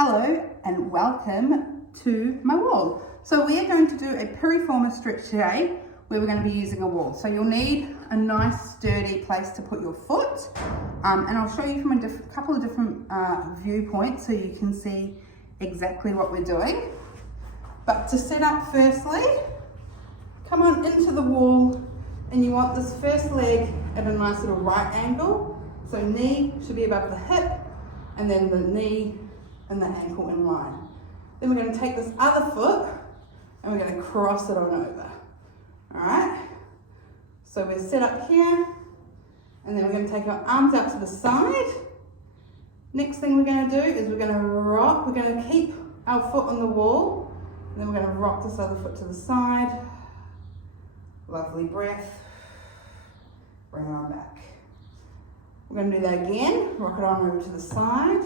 Hello and welcome to my wall. So we are going to do a piriformis stretch today where we're going to be using a wall. So you'll need a nice sturdy place to put your foot, and I'll show you from a couple of different viewpoints so you can see exactly what we're doing. But to set up, firstly, come on into the wall and you want this first leg at a nice little right angle. So knee should be above the hip and then the knee and the ankle in line. Then we're going to take this other foot and we're going to cross it on over. Alright, so we're set up here and then we're going to take our arms out to the side. Next thing we're going to do is we're going to rock, we're going to keep our foot on the wall and then we're going to rock this other foot to the side. Lovely breath. Bring it on back. We're going to do that again, rock it on over to the side.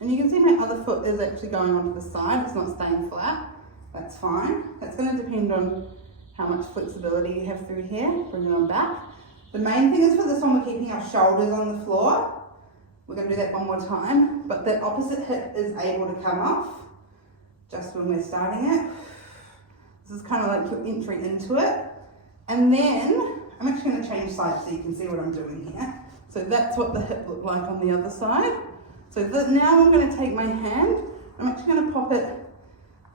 And you can see my other foot is actually going onto the side, it's not staying flat. That's fine. That's going to depend on how much flexibility you have through here. Bring it on back. The main thing is for this one, we're keeping our shoulders on the floor. We're going to do that one more time, but that opposite hip is able to come off just when we're starting it. This is kind of like your entry into it. And then I'm actually going to change sides so you can see what I'm doing here. So that's what the hip looked like on the other side. So now I'm going to take my hand, I'm actually going to pop it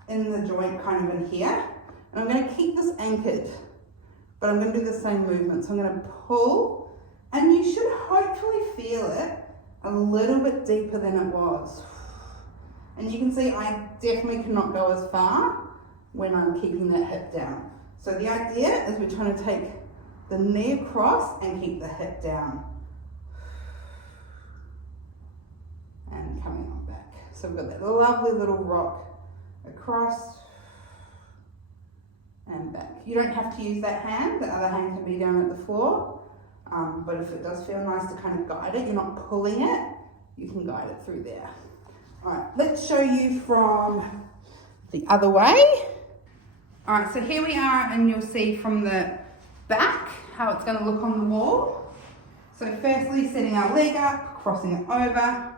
in the joint kind of in here, and I'm going to keep this anchored, but I'm going to do the same movement. So I'm going to pull, and you should hopefully feel it a little bit deeper than it was. And you can see I definitely cannot go as far when I'm keeping that hip down. So the idea is we're trying to take the knee across and keep the hip down. And coming on back. So we've got that lovely little rock across and back. You don't have to use that hand, the other hand can be down at the floor, but if it does feel nice to kind of guide it, you're not pulling it, you can guide it through there. Alright, let's show you from the other way. Alright, so here we are, and you'll see from the back how it's going to look on the wall. So firstly, setting our leg up, crossing it over.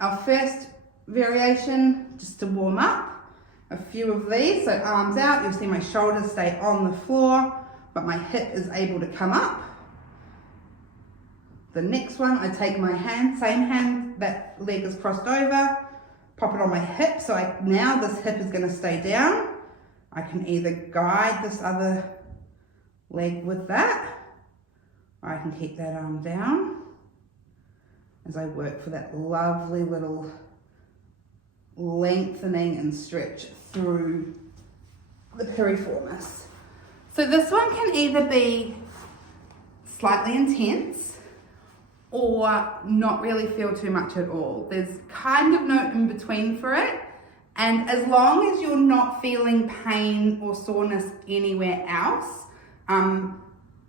Our first variation, just to warm up, a few of these. So arms out, you'll see my shoulders stay on the floor, but my hip is able to come up. The next one, I take my hand, same hand, that leg is crossed over, pop it on my hip. So now this hip is going to stay down. I can either guide this other leg with that, or I can keep that arm down as I work for that lovely little lengthening and stretch through the piriformis. So this one can either be slightly intense or not really feel too much at all. There's kind of no in between for it. And as long as you're not feeling pain or soreness anywhere else,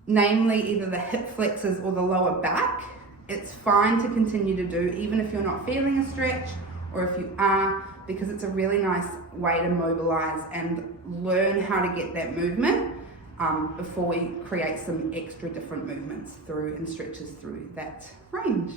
namely either the hip flexors or the lower back, it's fine to continue to do even if you're not feeling a stretch, or if you are, because it's a really nice way to mobilize and learn how to get that movement before we create some extra different movements through and stretches through that range.